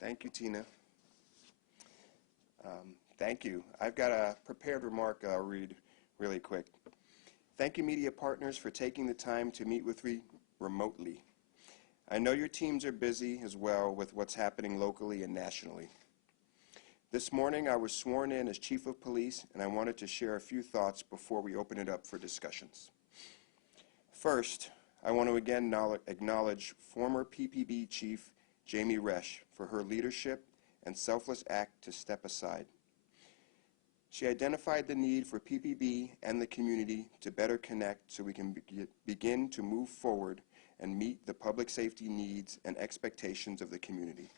Thank you, Tina. Thank you. I've got a prepared remark I'll read really quick. Thank you, media partners, for taking the time to meet with me remotely. I know your teams are busy as well with what's happening locally and nationally. This morning, I was sworn in as Chief of Police, and I wanted to share a few thoughts before we open it up for discussions. First, I want to again acknowledge former PPB Chief Jamie Resch for her leadership and selfless act to step aside. She identified the need for PPB and the community to better connect so we can begin to move forward and meet the public safety needs and expectations of the community.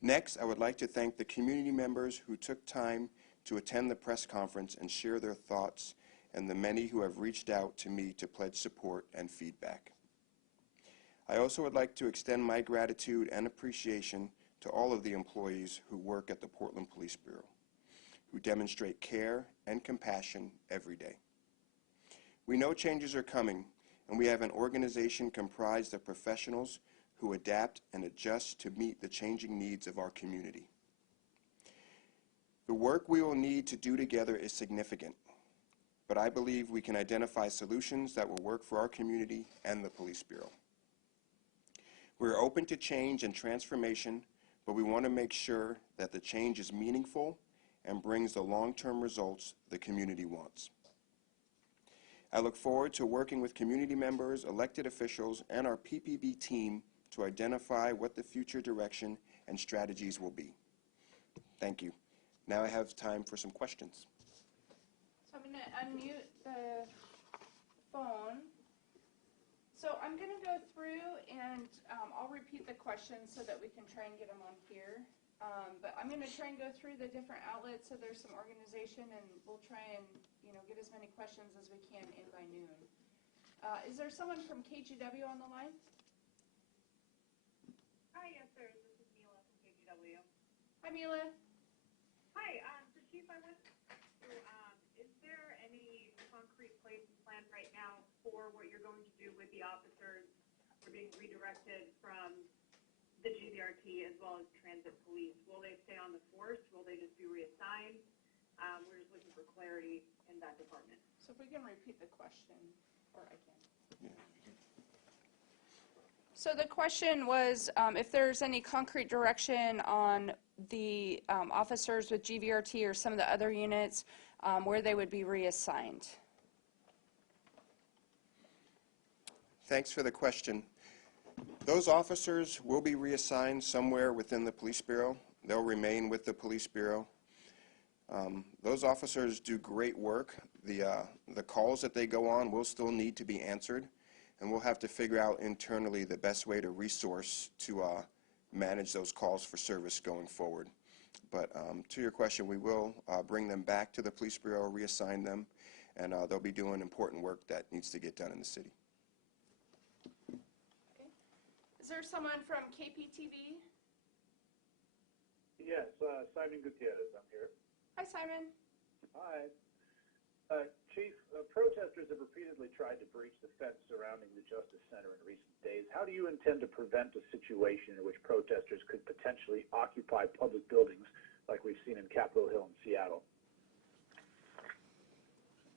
Next, I would like to thank the community members who took time to attend the press conference and share their thoughts, and the many who have reached out to me to pledge support and feedback. I also would like to extend my gratitude and appreciation to all of the employees who work at the Portland Police Bureau, who demonstrate care and compassion every day. We know changes are coming, and we have an organization comprised of professionals who adapt and adjust to meet the changing needs of our community. The work we will need to do together is significant, but I believe we can identify solutions that will work for our community and the Police Bureau. We're open to change and transformation, but we want to make sure that the change is meaningful and brings the long-term results the community wants. I look forward to working with community members, elected officials, and our PPB team to identify what the future direction and strategies will be. Thank you. Now I have time for some questions. So I'm going to unmute the phone. So I'm going to go through and I'll repeat the questions so that we can try and get them on here. But I'm going to try and go through the different outlets, so there's some organization, and we'll try and get as many questions as we can in by noon. Is there someone from KGW on the line? Hi, yes, sir. This is Mila from KGW. Hi, Mila. Hi. So, Chief, I went through, is there any concrete plan right now for what you're going to do with the officers who are being redirected from the GVRT as well as transit police? Will they stay on the force? Will they just be reassigned? We're just looking for clarity in that department. So if we can repeat the question, or I can. Yeah. So the question was if there's any concrete direction on the officers with GVRT or some of the other units where they would be reassigned. Thanks for the question. Those officers will be reassigned somewhere within the Police Bureau. They'll remain with the Police Bureau. Those officers do great work. The calls that they go on will still need to be answered, and we'll have to figure out internally the best way to resource to manage those calls for service going forward. But to your question, we will bring them back to the Police Bureau, reassign them, and they'll be doing important work that needs to get done in the city. Okay. Is there someone from KPTV? Yes, Simon Gutierrez, I'm here. Hi, Simon. Hi. Chief, protesters have repeatedly tried to breach the fence surrounding the Justice Center in recent days. How do you intend to prevent a situation in which protesters could potentially occupy public buildings like we've seen in Capitol Hill in Seattle?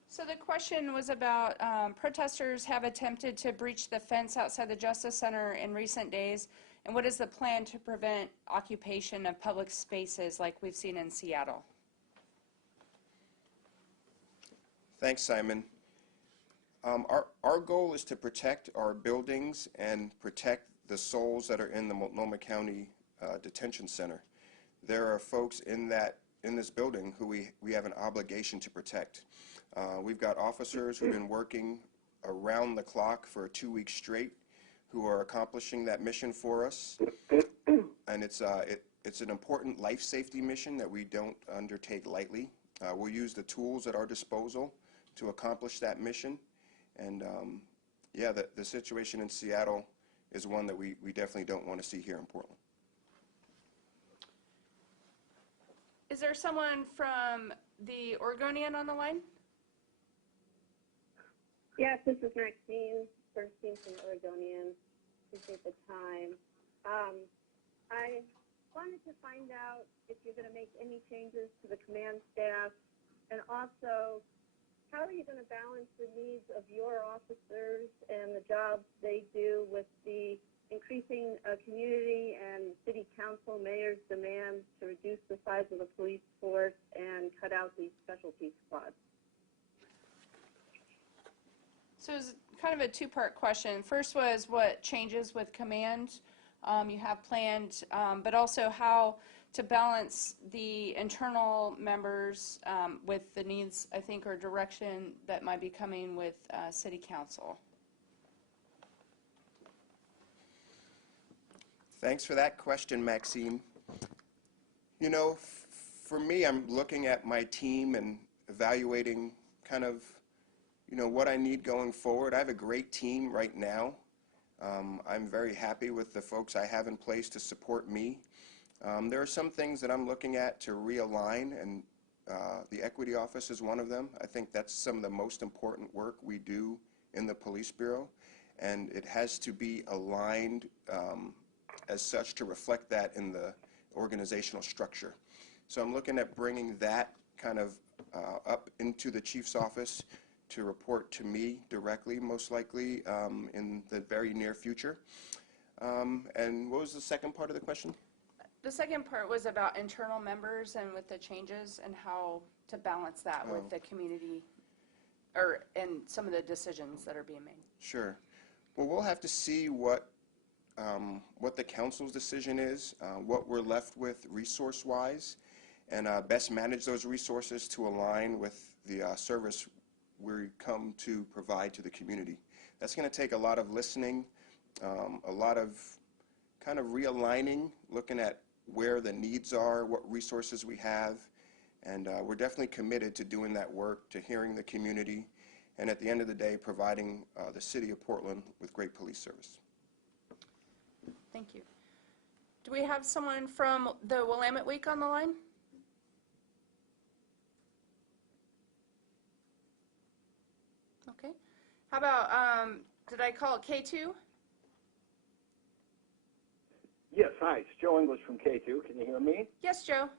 So the question was about protesters have attempted to breach the fence outside the Justice Center in recent days, and what is the plan to prevent occupation of public spaces like we've seen in Seattle? Thanks, Simon. Our goal is to protect our buildings and protect the souls that are in the Multnomah County Detention Center. There are folks in this building who we have an obligation to protect. We've got officers who've been working around the clock for 2 weeks straight who are accomplishing that mission for us. And it's an important life safety mission that we don't undertake lightly. We'll use the tools at our disposal to accomplish that mission. And yeah, the situation in Seattle is one that we definitely don't want to see here in Portland. Is there someone from the Oregonian on the line? Yes, this is Maxine Bernstein from Oregonian. Appreciate the time. I wanted to find out if you're going to make any changes to the command staff, and also how are you going to balance the needs of your officers and the jobs they do with the increasing community and city council mayor's demands to reduce the size of the police force and cut out these specialty squads? So it was kind of a two-part question. First was what changes with command you have planned, but also how to balance the internal members with the needs, I think, or direction that might be coming with City Council. Thanks for that question, Maxine. You know, for me, I'm looking at my team and evaluating kind of, you know, what I need going forward. I have a great team right now. I'm very happy with the folks I have in place to support me. There are some things that I'm looking at to realign, and the Equity Office is one of them. I think that's some of the most important work we do in the Police Bureau, and it has to be aligned as such to reflect that in the organizational structure. So I'm looking at bringing that kind of up into the Chief's office to report to me directly, most likely, in the very near future. And what was the second part of the question? The second part was about internal members and with the changes and how to balance that with the community and some of the decisions that are being made. Sure. Well, we'll have to see what the council's decision is, what we're left with resource-wise, and best manage those resources to align with the service we come to provide to the community. That's going to take a lot of listening, a lot of kind of realigning, looking at where the needs are, what resources we have, and we're definitely committed to doing that work, to hearing the community, and at the end of the day, providing the city of Portland with great police service. Thank you. Do we have someone from the Willamette Week on the line? Okay. How about, did I call it K2? Yes, hi, it's Joe English from K2. Can you hear me? Yes, Joe.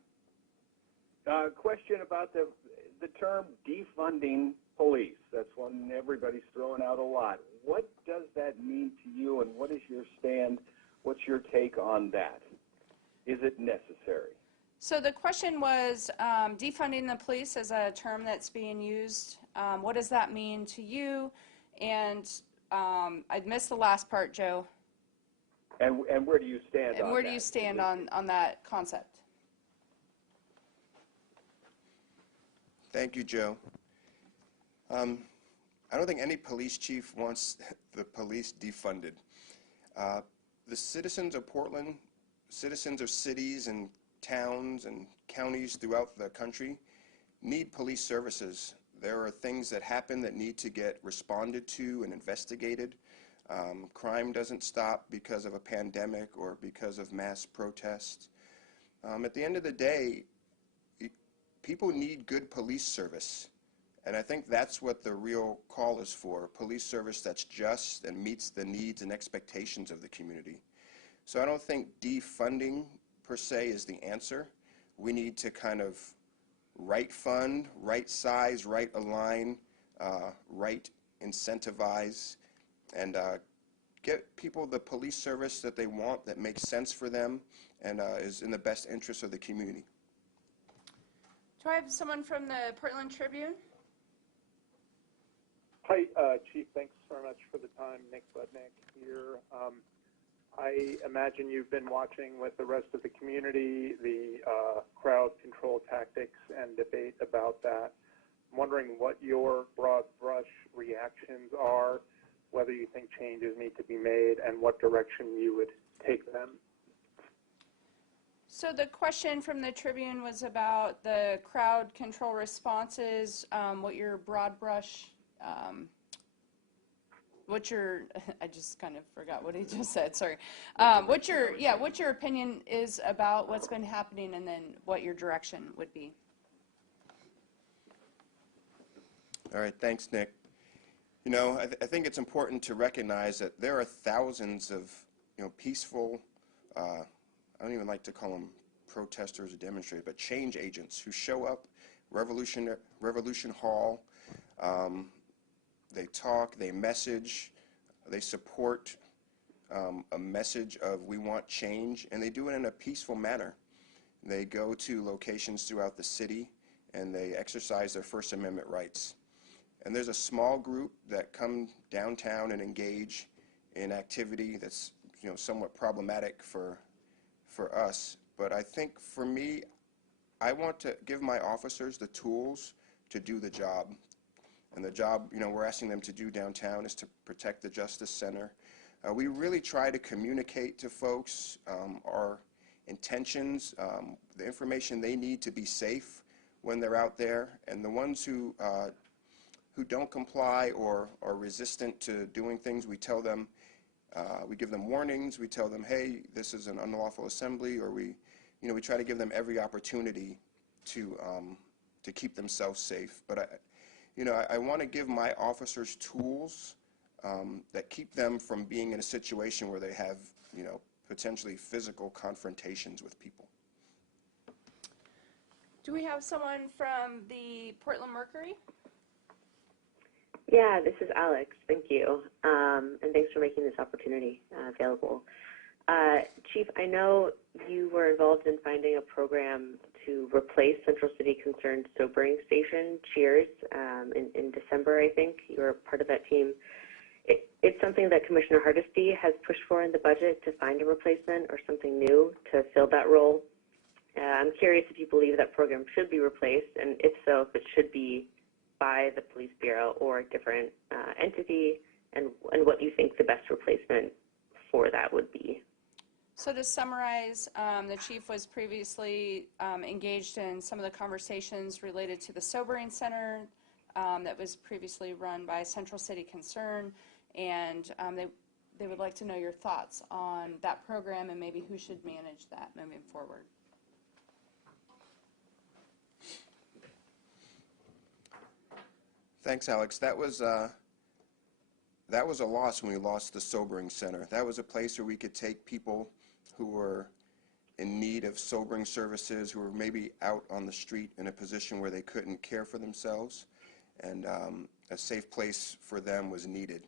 Question about the term defunding police. That's one everybody's throwing out a lot. What does that mean to you, and what is your stand? What's your take on that? Is it necessary? So the question was defunding the police as a term that's being used. What does that mean to you? And I missed the last part, Joe. And where do you stand on that? And where do you stand on that concept? Thank you, Joe. I don't think any police chief wants the police defunded. The citizens of Portland, citizens of cities and towns and counties throughout the country need police services. There are things that happen that need to get responded to and investigated. Crime doesn't stop because of a pandemic or because of mass protests. At the end of the day, people need good police service. And I think that's what the real call is for, police service that's just and meets the needs and expectations of the community. So I don't think defunding per se is the answer. We need to kind of right fund, right size, right align, right incentivize, and get people the police service that they want, that makes sense for them, and is in the best interest of the community. Do I have someone from the Portland Tribune? Hi, Chief. Thanks very much for the time. Nick Budnick here. I imagine you've been watching with the rest of the community the crowd control tactics and debate about that. I'm wondering what your broad brush reactions are, whether you think changes need to be made, and what direction you would take them. So the question from the Tribune was about the crowd control responses, what your broad brush, I just kind of forgot what he just said, sorry. What your opinion is about what's been happening, and then what your direction would be. All right, thanks, Nick. You know, I think it's important to recognize that there are thousands of, peaceful, I don't even like to call them protesters or demonstrators, but change agents who show up, Revolution Hall. They talk, they message, they support a message of we want change, and they do it in a peaceful manner. They go to locations throughout the city, and they exercise their First Amendment rights. And there's a small group that come downtown and engage in activity that's somewhat problematic for us. But I think for me, I want to give my officers the tools to do the job. And the job we're asking them to do downtown is to protect the Justice Center. We really try to communicate to folks our intentions, the information they need to be safe when they're out there, and the ones who don't comply or are resistant to doing things, we tell them, we give them warnings, we tell them, hey, this is an unlawful assembly, or we try to give them every opportunity to keep themselves safe. But I want to give my officers tools that keep them from being in a situation where they have, potentially physical confrontations with people. Do we have someone from the Portland Mercury? Yeah, this is Alex. Thank you. And thanks for making this opportunity available. Chief, I know you were involved in finding a program to replace Central City Concerned sobering station, Cheers, in December, I think. You were part of that team. It's something that Commissioner Hardesty has pushed for in the budget to find a replacement or something new to fill that role. I'm curious if you believe that program should be replaced, and if so, if it should be by the Police Bureau or a different entity, and what you think the best replacement for that would be. So to summarize, the chief was previously engaged in some of the conversations related to the sobering center that was previously run by Central City Concern, and they would like to know your thoughts on that program and maybe who should manage that moving forward. Thanks, Alex. That was a loss when we lost the sobering center. That was a place where we could take people who were in need of sobering services, who were maybe out on the street in a position where they couldn't care for themselves, and a safe place for them was needed.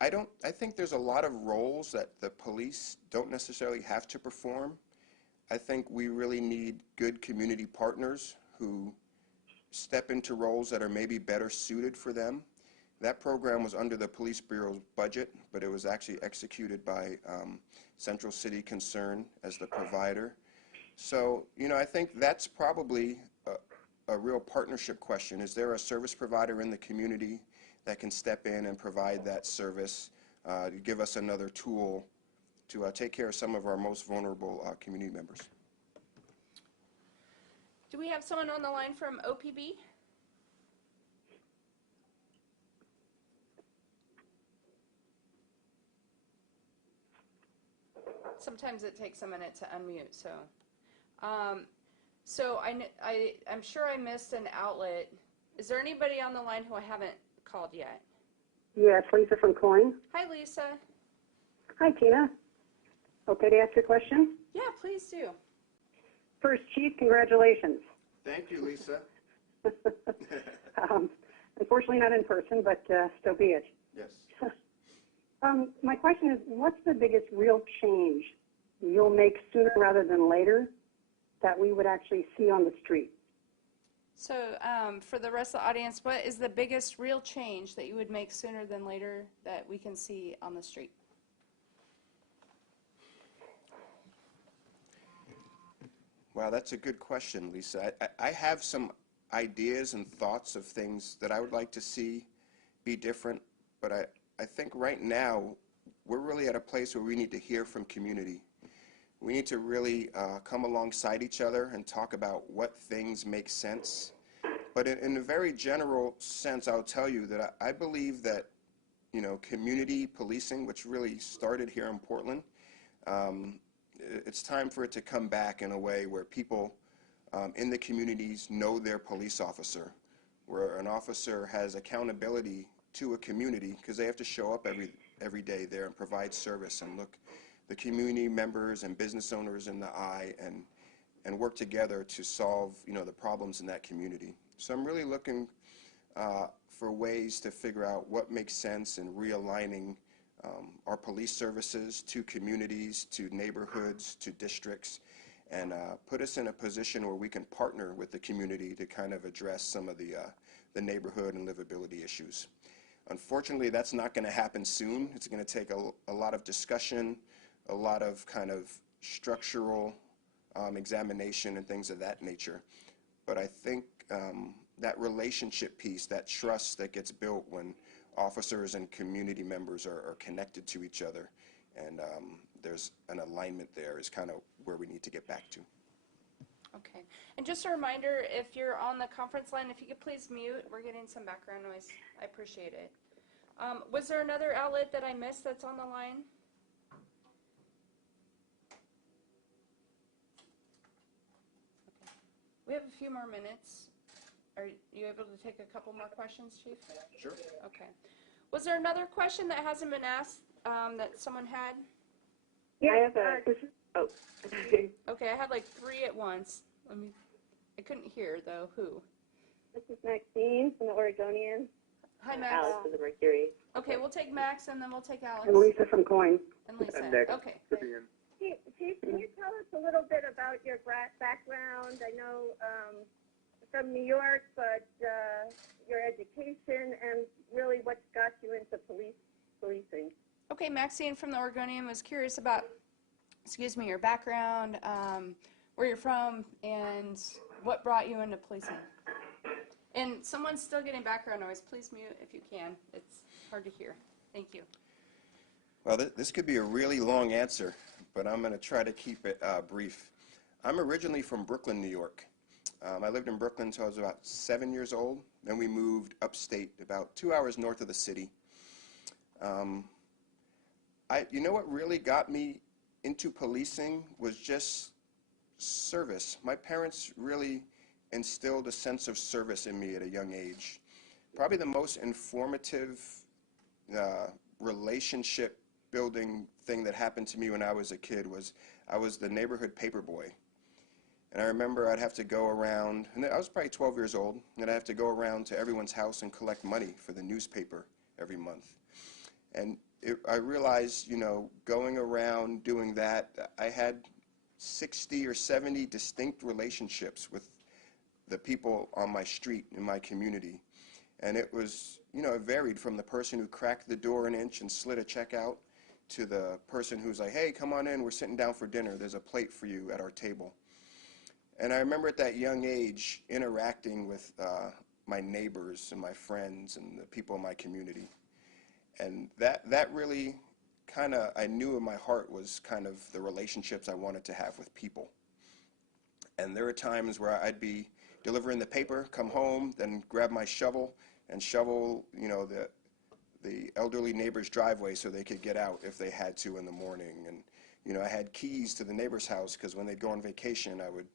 I think there's a lot of roles that the police don't necessarily have to perform. I think we really need good community partners who step into roles that are maybe better suited for them. That program was under the Police Bureau's budget, but it was actually executed by Central City Concern as the provider. So, I think that's probably a real partnership question. Is there a service provider in the community that can step in and provide that service to give us another tool to take care of some of our most vulnerable community members? Do we have someone on the line from OPB? Sometimes it takes a minute to unmute, so. So I'm sure I missed an outlet. Is there anybody on the line who I haven't called yet? Yes, Lisa from Coin. Hi, Lisa. Hi, Tina. Okay to ask your question? Yeah, please do. First, Chief, congratulations. Thank you, Lisa. Unfortunately, not in person, but so be it. Yes. My question is, what's the biggest real change you'll make sooner rather than later that we would actually see on the street? So for the rest of the audience, what is the biggest real change that you would make sooner than later that we can see on the street? Wow, that's a good question, Lisa. I have some ideas and thoughts of things that I would like to see be different, but I think right now we're really at a place where we need to hear from community. We need to really come alongside each other and talk about what things make sense. But in a very general sense, I'll tell you that I believe that, community policing, which really started here in Portland, it's time for it to come back in a way where people in the communities know their police officer, where an officer has accountability to a community because they have to show up every day there and provide service and the community members and business owners in the eye and work together to solve, the problems in that community. So I'm really looking for ways to figure out what makes sense in realigning our police services to communities, to neighborhoods, to districts, and put us in a position where we can partner with the community to kind of address some of the neighborhood and livability issues. Unfortunately, that's not going to happen soon. It's going to take a lot of discussion, a lot of kind of structural examination and things of that nature. But I think that relationship piece, that trust that gets built when officers and community members are connected to each other, and there's an alignment there, is kind of where we need to get back to. Okay. And just a reminder, if you're on the conference line, if you could please mute. We're getting some background noise. I appreciate it. Was there another outlet that I missed that's on the line? Okay. We have a few more minutes. Are you able to take a couple more questions, Chief? Sure. Okay. Was there another question that hasn't been asked that someone had? Yeah, I have a. Oh. Okay, I had like 3 at once. I couldn't hear though. Who? This is Maxine from the Oregonian. Hi, Max. Alex of the Mercury. Okay, we'll take Max and then we'll take Alex. And Lisa from Coin. And Lisa. And Nick. Okay. Chief, can you tell us a little bit about your background? I know from New York, but your education and really what got you into policing. Okay, Maxine from the Oregonian was curious about, your background, where you're from, and what brought you into policing. And someone's still getting background noise. Please mute if you can. It's hard to hear. Thank you. Well, this could be a really long answer, but I'm going to try to keep it brief. I'm originally from Brooklyn, New York. I lived in Brooklyn until I was about 7 years old. Then we moved upstate, about 2 hours north of the city. You know what really got me into policing was just service. My parents really instilled a sense of service in me at a young age. Probably the most informative relationship building thing that happened to me when I was a kid was I was the neighborhood paper boy. And I remember I'd have to go around, and I was probably 12 years old, and I'd have to go around to everyone's house and collect money for the newspaper every month. And I realized, going around doing that, I had 60 or 70 distinct relationships with the people on my street in my community. And it was, it varied from the person who cracked the door an inch and slid a check out to the person who's like, hey, come on in, we're sitting down for dinner, there's a plate for you at our table. And I remember at that young age interacting with my neighbors and my friends and the people in my community. And that really kind of, I knew in my heart was kind of the relationships I wanted to have with people. And there are times where I'd be delivering the paper, come home, then grab my shovel and shovel, the elderly neighbor's driveway so they could get out if they had to in the morning. And, I had keys to the neighbor's house because when they'd go on vacation, I would,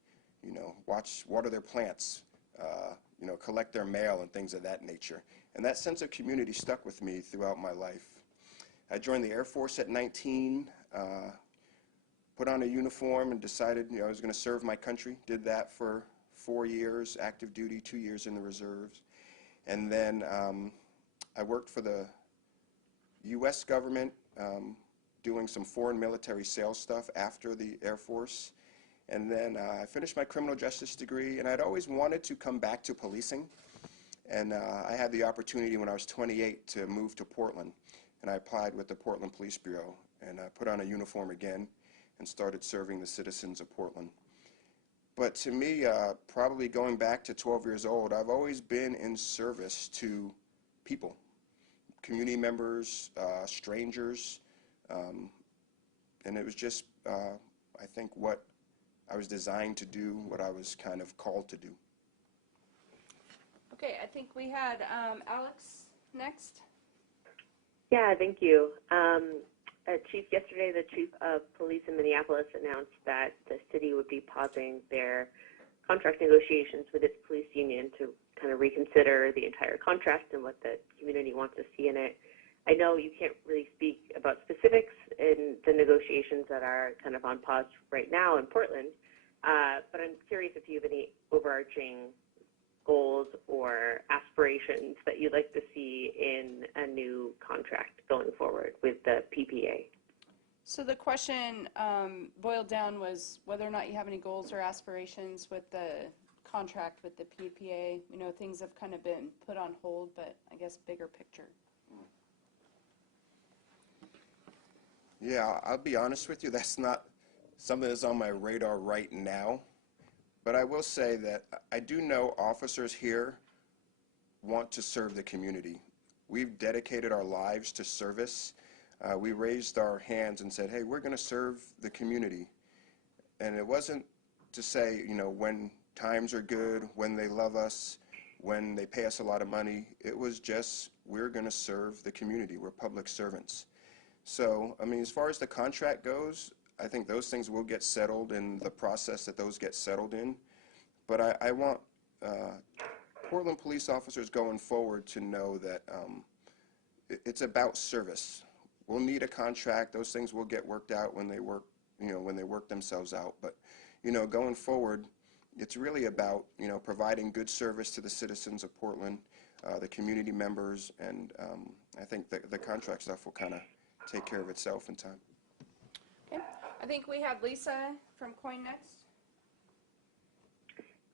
water their plants, collect their mail and things of that nature. And that sense of community stuck with me throughout my life. I joined the Air Force at 19, put on a uniform and decided I was going to serve my country. Did that for 4 years, active duty, 2 years in the reserves. And then I worked for the U.S. government doing some foreign military sales stuff after the Air Force. And then I finished my criminal justice degree, and I'd always wanted to come back to policing. And I had the opportunity when I was 28 to move to Portland. And I applied with the Portland Police Bureau and put on a uniform again and started serving the citizens of Portland. But to me, probably going back to 12 years old, I've always been in service to people, community members, strangers. And it was just, I think, what I was designed to do, what I was kind of called to do. Okay, I think we had Alex next. Yeah, thank you. Chief, yesterday the chief of police in Minneapolis announced that the city would be pausing their contract negotiations with its police union to kind of reconsider the entire contract and what the community wants to see in it. I know you can't really speak about specifics in the negotiations that are kind of on pause right now in Portland, but I'm curious if you have any overarching goals or aspirations that you'd like to see in a new contract going forward with the PPA. So the question boiled down was whether or not you have any goals or aspirations with the contract with the PPA. You know, things have kind of been put on hold, but I guess bigger picture. Yeah, I'll be honest with you, that's not something that's on my radar right now. But I will say that I do know officers here want to serve the community. We've dedicated our lives to service. We raised our hands and said, hey, we're going to serve the community. And it wasn't to say, you know, when times are good, when they love us, when they pay us a lot of money. It was just, we're going to serve the community. We're public servants. So, I mean, as far as the contract goes, I think those things will get settled in the process that those get settled in. But I want Portland police officers going forward to know that it's about service. We'll need a contract. Those things will get worked out when they work, you know, when they work themselves out. But, you know, going forward, it's really about, you know, providing good service to the citizens of Portland, the community members, and I think the contract stuff will kind of take care of itself in time. Okay. I think we have Lisa from Coin next.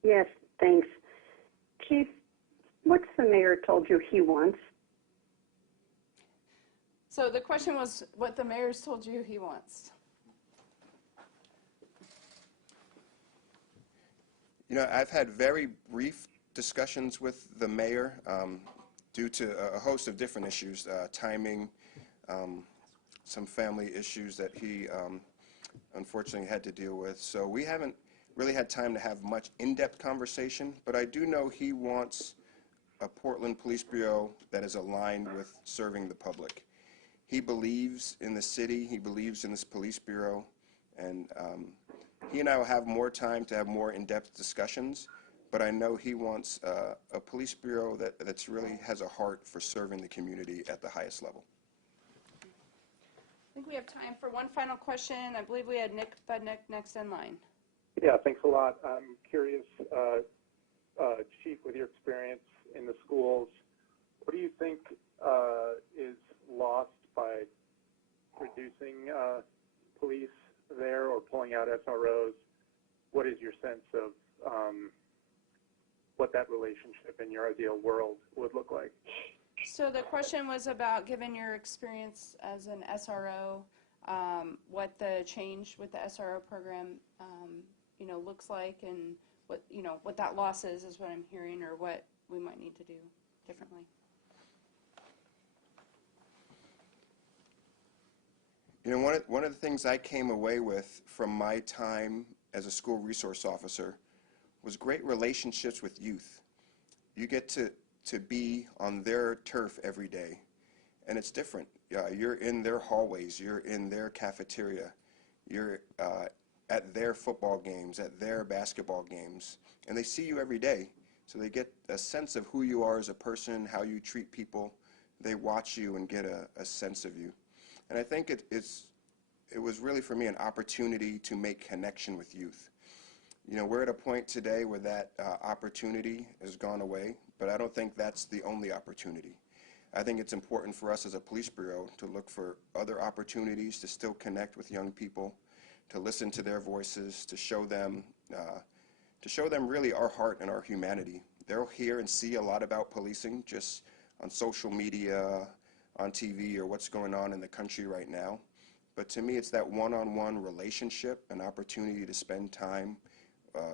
Yes, thanks. Chief, what's the mayor told you he wants? So the question was what the mayor's told you he wants. You know, I've had very brief discussions with the mayor due to a host of different issues, timing, some family issues that he unfortunately had to deal with. So we haven't really had time to have much in-depth conversation, but I do know he wants a Portland Police Bureau that is aligned with serving the public. He believes in the city, he believes in this police bureau, and he and I will have more time to have more in-depth discussions, but I know he wants a police bureau that's really has a heart for serving the community at the highest level. I think we have time for one final question. I believe we had Nick Budnick next in line. Yeah, thanks a lot. I'm curious, Chief, with your experience in the schools, what do you think is lost by reducing police there or pulling out SROs? What is your sense of what that relationship in your ideal world would look like? So the question was about, given your experience as an SRO, what the change with the SRO program, you know, looks like, and what, you know, what that loss is what I'm hearing, or what we might need to do differently. You know, one of the things I came away with from my time as a school resource officer was great relationships with youth. You get to be on their turf every day, and it's different. You're in their hallways, you're in their cafeteria, you're at their football games, at their basketball games, and they see you every day. So they get a sense of who you are as a person, how you treat people. They watch you and get a sense of you. And I think it was really for me an opportunity to make connection with youth. You know, we're at a point today where that opportunity has gone away, but I don't think that's the only opportunity. I think it's important for us as a police bureau to look for other opportunities to still connect with young people, to listen to their voices, to show them really our heart and our humanity. They'll hear and see a lot about policing just on social media, on TV, or what's going on in the country right now. But to me, it's that one-on-one relationship, an opportunity to spend time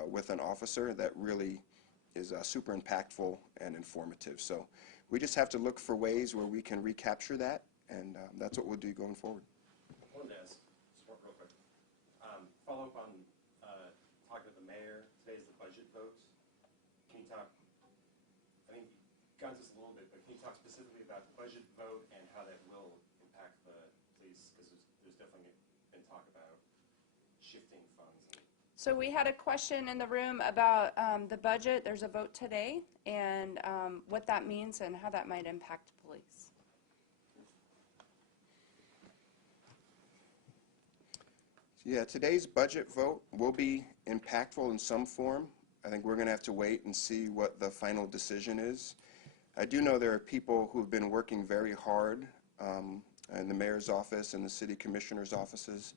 with an officer that really is super impactful and informative. So we just have to look for ways where we can recapture that, and that's what we'll do going forward. I wanted to ask, just real quick, follow up on talking with the mayor. Today's the budget vote. Can you talk, I think you got this a little bit, but can you talk specifically about the budget vote and how that will impact the police? Because there's definitely been talk about shifting funds. So we had a question in the room about the budget. There's a vote today, and what that means and how that might impact police. Yeah, today's budget vote will be impactful in some form. I think we're going to have to wait and see what the final decision is. I do know there are people who've been working very hard in the mayor's office and the city commissioner's offices.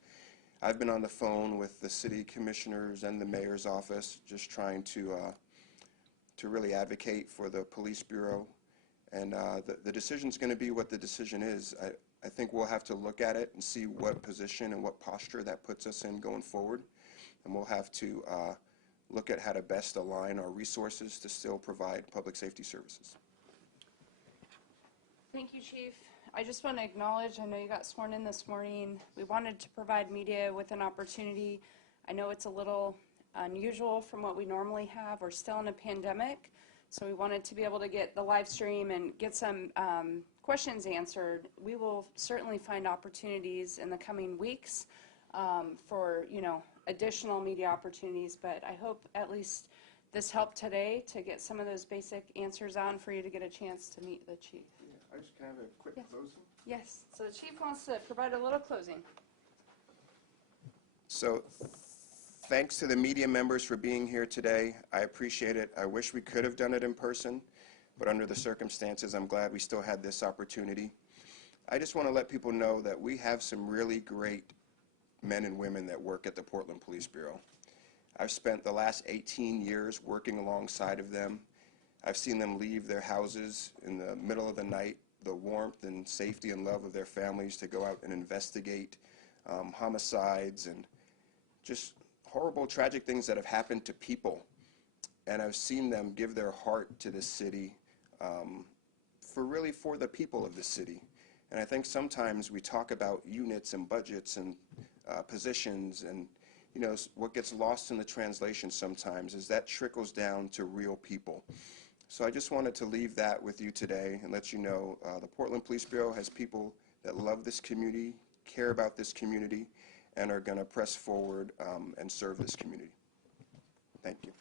I've been on the phone with the city commissioners and the mayor's office just trying to really advocate for the police bureau. And the decision's going to be what the decision is. I think we'll have to look at it and see what position and what posture that puts us in going forward. And we'll have to look at how to best align our resources to still provide public safety services. Thank you, Chief. I just want to acknowledge, I know you got sworn in this morning. We wanted to provide media with an opportunity. I know it's a little unusual from what we normally have. We're still in a pandemic, so we wanted to be able to get the live stream and get some questions answered. We will certainly find opportunities in the coming weeks for, additional media opportunities, but I hope at least this helped today to get some of those basic answers on for you to get a chance to meet the chief. Yeah, I just kind of have a quick closing. Yes, so the chief wants to provide a little closing. So thanks to the media members for being here today. I appreciate it. I wish we could have done it in person, but under the circumstances, I'm glad we still had this opportunity. I just want to let people know that we have some really great men and women that work at the Portland Police Bureau. I've spent the last 18 years working alongside of them. I've seen them leave their houses in the middle of the night, the warmth and safety and love of their families, to go out and investigate homicides and just horrible, tragic things that have happened to people. And I've seen them give their heart to this city for the people of the city. And I think sometimes we talk about units and budgets and positions, and what gets lost in the translation sometimes is that trickles down to real people. So I just wanted to leave that with you today and let you know the Portland Police Bureau has people that love this community, care about this community, and are going to press forward and serve this community. Thank you.